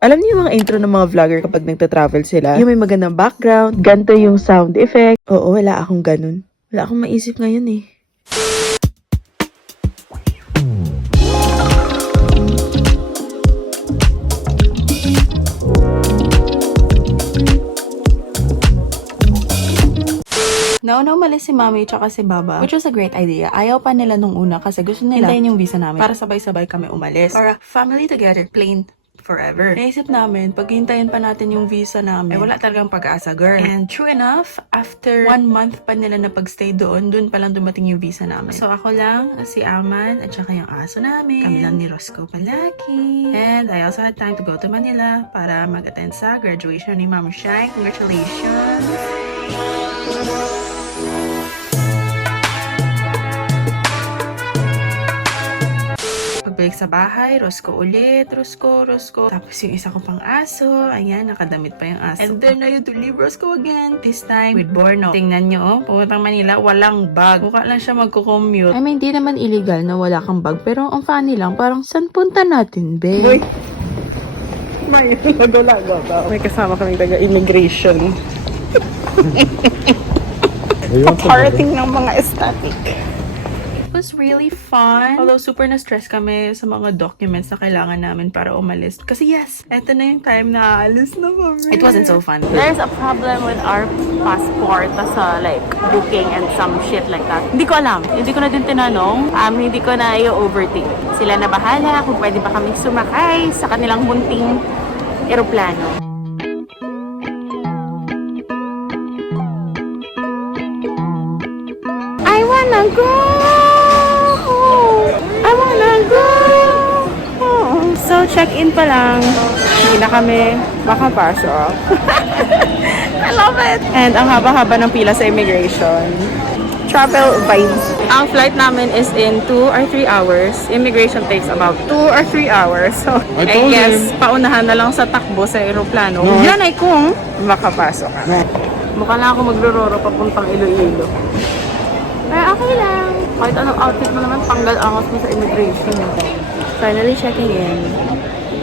Alam niyo yung mga intro ng mga vlogger kapag nagta-travel sila? Yung may magandang background, ganito yung sound effect. Oo, wala akong ganun. Wala akong maisip ngayon eh. Nauna umalis si Mami tsaka si Baba, which was a great idea. Ayaw pa nila nung una kasi gusto nila hintayin yung visa namin para sabay-sabay kami umalis. Para family together, plain forever. Naisip namin, pag hintayin pa natin yung visa namin, wala talagang pag-asa, girl. And true enough, after 1 month pa nila na pag-stay doon pa lang dumating yung visa namin. So ako lang, si Aman, at saka yung aso namin. Kami lang ni Roscoe palagi. And I also had time to go to Manila para mag-attend sa graduation ni Mami Shai. Congratulations! Pagbalik sa bahay, Roscoe ulit, Roscoe. Tapos yung isa ko pang aso, ayan, nakadamit pa yung aso. And then I had to leave Roscoe again, this time with Borno. Tingnan nyo, oh, pumuntang Manila, walang bag. Mukha lang siya magko-commute. I mean, di naman illegal na wala kang bag, pero ang funny lang, parang saan punta natin, be? Boy! May lago-lago ba? May kasama kaming taga-immigration. Parting ng mga static. It was really fun. Although super na-stress kami sa mga documents na kailangan namin para umalis. Kasi yes, eto na yung time na aalis na kami. It wasn't so fun. There's a problem with our passport sa like booking and some shit like that. Hindi ko alam. Hindi ko na din tinanong. Hindi ko na i-overthink. Sila na bahala kung pwede ba kaming sumakay sa kanilang munting eroplano. I wanna go! I wanna go! So, check-in pa lang. Hindi na kami makapasok. I love it! And ang haba-haba ng pila sa immigration. Travel vibes. Ang flight namin is in 2 or 3 hours. Immigration takes about 2 or 3 hours. So, I guess, paunahan na lang sa takbo sa aeroplano. Yan ay kung makapasok ka. Mukha na ako magro-roro papuntang Iloilo. Pero okay lang. Kahit anong outfit mo naman, tanggal angas mo sa immigration. Finally checking in.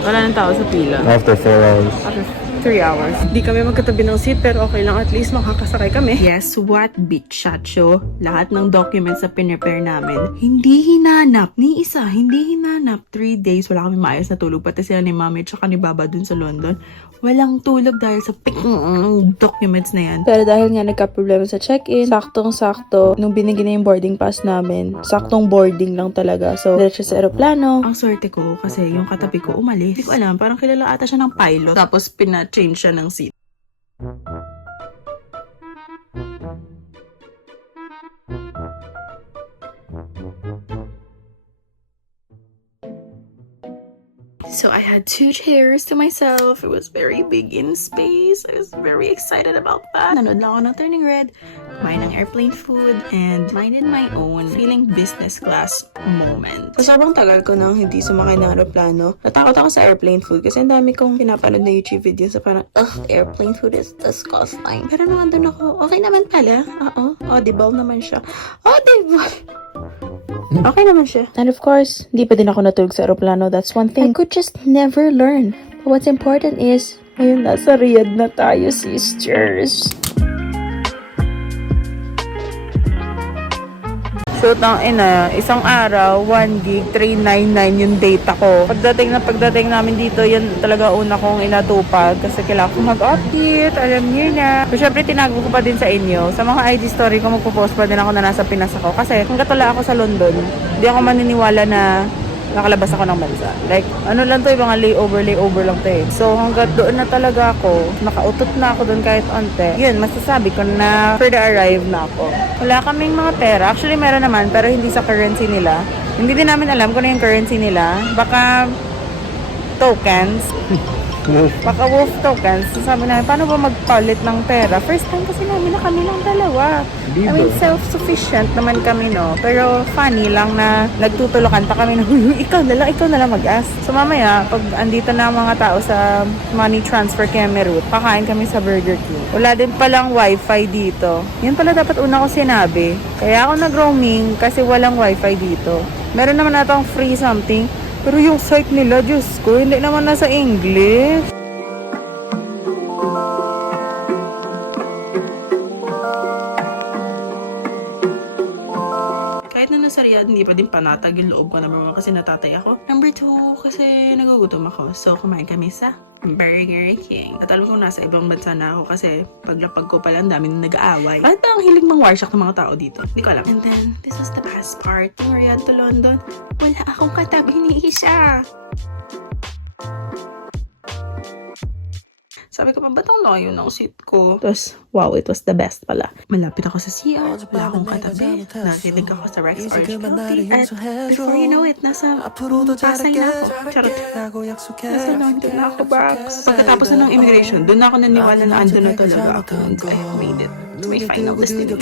Wala nang tao sa pila. After 4 hours. After 3 hours. Di kami magkatabi ng seat pero okay lang, at least makakasakay kami. Yes, what bitchacho. Lahat ng documents na pinrepare namin, hindi hinanap. Ni isa, hindi hinanap. 3 days, wala kami maayos na tulog. Pati sila ni Mami at ni Baba dun sa London. Walang tulog dahil sa documents na yan. Pero dahil nga nagka-problema sa check-in, saktong-sakto, nung binigyan na yung boarding pass namin, saktong boarding lang talaga. So, diretso sa aeroplano. Ang swerte ko kasi yung katabi ko umalis. Hindi ko alam, parang kilala ata siya ng pilot. Tapos pina-change siya ng seat. So I had 2 chairs to myself. It was very big in space. I was very excited about that. Nanood lang ako ng Turning Red, kumain ng airplane food, and minded my own feeling business class moment. So, sobrang tagal ko nang hindi sumakay ng aeroplano. Natakot ako sa airplane food kasi ang dami kong pinapanood na YouTube videos sa parang, airplane food is disgusting. Pero nung andun ako, okay naman pala. Oo, audible naman siya. Audible! Okay naman siya. And of course, di pa din ako natulog sa aeroplano. That's one thing I could just never learn. But what's important is, ngayon nasa Riyadh na tayo, sisters. So, isang araw, 1 gig, 399 yung data ko. Pagdating namin dito, yan talaga una kong inatupag kasi kailangan ko mag-update, alam niyo na. Pero syempre, tinago ko pa din sa inyo. Sa mga IG story ko, magpo-post pa din ako na nasa Pinas ako. Kasi kung katula ako sa London, hindi ako maniniwala na nakalabas ako ng bansa. Like, ano lang to, yung mga layover lang to eh. So, hanggat doon na talaga ako, nakautot na ako doon kahit onte. Yun, masasabi ko na for the arrive na ako. Wala kaming mga pera. Actually, meron naman, pero hindi sa currency nila. Hindi din namin alam kung ano yung currency nila. Baka tokens. Baka wolf tokens. So, sabi namin, paano ba magpalit ng pera? First time kasi namin na kami lang dalawa. I mean, self-sufficient naman kami, no? Pero funny lang na nagtutulukan pa kami na, ikaw na lang mag-ask. So, mamaya, pag andito na ang mga tao sa money transfer Kemerut, kakain kami sa Burger King. Wala din palang wifi dito. Yan pala dapat una ko sinabi. Kaya ako nag-roaming kasi walang wifi dito. Meron naman natang free something. Pero yung site nila, Diyos ko, hindi naman nasa English. Kahit na nasa Riyadh, hindi pa din panatag yung loob ko. Number 1, kasi natatay ako. Number 2, kasi nagugutom ako. So, kumain kami sa Burger King. At alam ko nasa ibang bansa na ako kasi paglapag ko pala, ang dami na nag-aaway. Bakit ang hilig mang warsyak ng mga tao dito? Hindi ko alam. And then, this was the best part. Ng Riyadh to London, wala akong katabi ni Isha. Sabi ko pa, ba't ang layo ng seat ko? Tapos, wow, it was the best pala. Malapit ako sa CR, wala akong katabi. Nakinig ako sa Rex Orange Coffee. At before you know it, nasa Pasay na ako. Charot. Nasa London na ako, Bax. Pagkatapos na ng immigration, doon ako naniwala na ando na talaga ako. And I have made it to my final destination.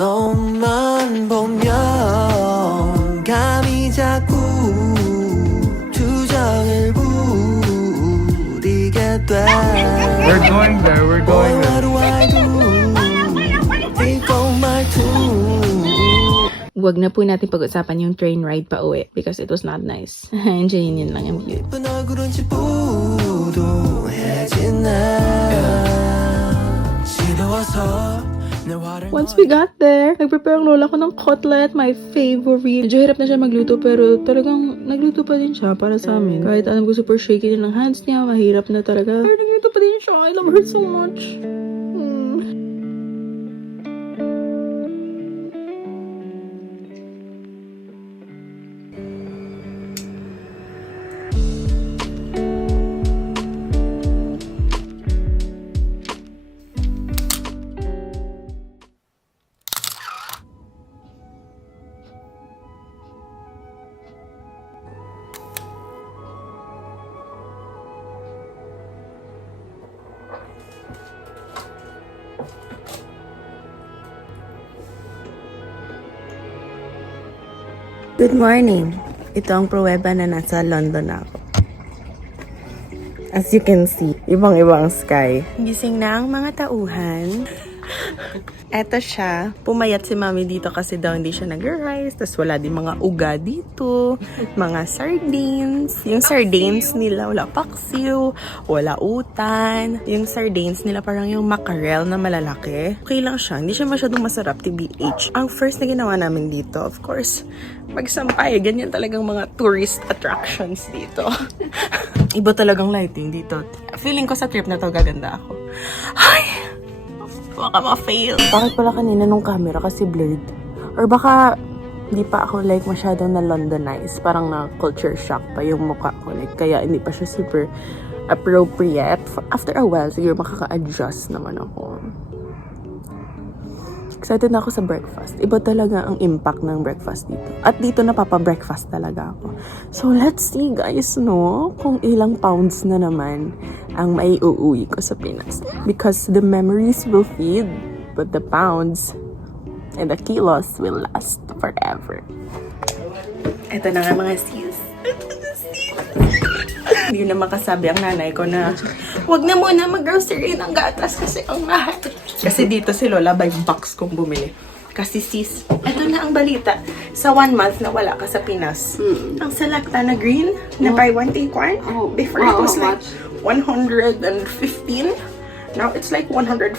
너만 보면 감이 자꾸 투정을 부리게 돼. We're going there, we're going there. What do I do? Think on my tune. Huwag na po natin pag-usapan yung train ride pa uwi because it was not nice. Enjoyin yun lang yung view. 예쁜 얼굴은 지푸둥해진 날 지겨워서 내 화를 Once we got there, nag-prepare ang lola ko ng cutlet, my favorite. Medyo hirap na siya magluto pero talagang nagluto pa din siya para sa amin. Kahit alam ko super shaky din ng hands niya, mahirap na talaga. Pero nagluto pa din siya. I love her so much. Good morning. Ito ang pruweba na nasa London na ako. As you can see, ibang-ibang sky. Gising na ang mga tauhan. Eto siya. Pumayat si mami dito kasi daw hindi siya nag-rice. Tapos wala din mga uga dito. Mga sardines. Yung sardines nila, wala paksiw. Wala utan. Yung sardines nila parang yung mackerel na malalaki. Okay lang siya. Hindi siya masyadong masarap, TBH. Ang first na ginawa namin dito, of course, magsampay. Ganyan talagang mga tourist attractions dito. Iba talagang lighting dito. Feeling ko sa trip na to gaganda ako. Ay! Baka ma-fail. Bakit pala kanina nung camera kasi blurred? Or baka hindi pa ako like masyadong na-Londonize. Parang na-culture shock pa yung mukha ko. Like, kaya hindi pa siya super appropriate. After a while, siguro makaka-adjust naman ako. Excited na ako sa breakfast. Iba talaga ang impact ng breakfast dito. At dito napapa-breakfast talaga ako. So, let's see guys, no? Kung ilang pounds na naman ang maiuuwi ko sa Pinas. Because the memories will fade, but the pounds and the kilos will last forever. Ito na nga mga sis. Hindi na makasabi ang nanay ko na wag na muna mag-grocery ng gatas kasi ang mahal. Kasi dito si Lola by box kong bumili. Kasi sis, eto na ang balita. Sa 1 month na wala ka sa Pinas. Ang Selecta na green, na buy one take one. Before it was like 115. Now it's like 140.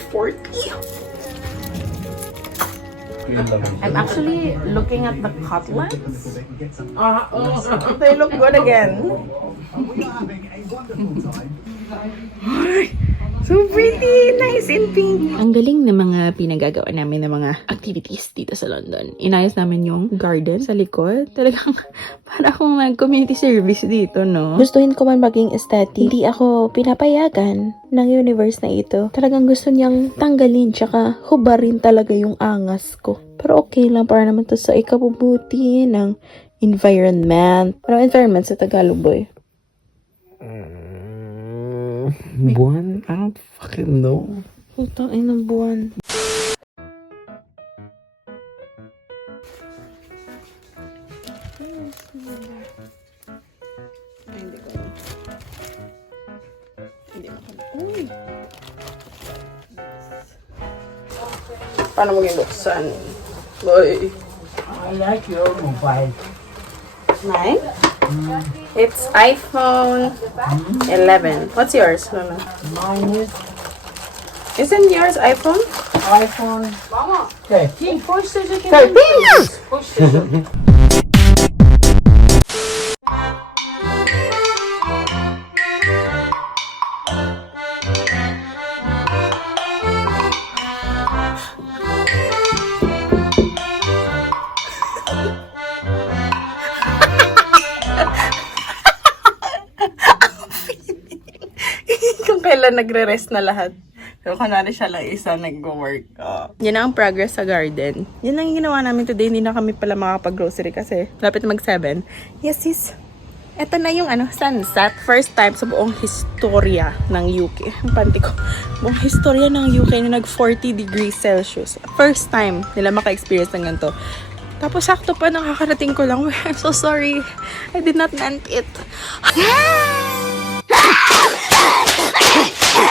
I'm actually looking at the cutlets. They look good again. So pretty! Nice and pink! Ang galing ng mga pinagagawa namin ng mga activities dito sa London. Inayos namin yung garden sa likod. Talagang para akong nag-community service dito, no? Gustuhin ko man maging aesthetic. Hindi ako pinapayagan ng universe na ito. Talagang gusto niyang tanggalin tsaka hubarin talaga yung angas ko. Pero okay lang para naman to sa ikabubuti ng environment. Parang environment sa Tagalog, boy. Buwan? I don't fucking know. Putang inang buwan. Paano mo ginuksan? Boy. I like your mobile. Mine? It's iPhone 11. What's yours, Mama? Mine is Isn't yours iPhone? iPhone 13. 13! Kung kailan nagre-rest na lahat. Pero kunwari siya lang isa nag-work. Yan ang progress sa garden. Yan ang ginawa namin today. Hindi na kami pala makapag-grocery kasi lapit na mag-7. Yes, sis. Ito na yung sunset. First time sa buong historia ng UK. Ang panty ko. Buong historia ng UK na nag 40 degrees Celsius. First time nila maka-experience ng ganito. Tapos sakto pa nakakarating ko lang. I'm so sorry. I did not meant it.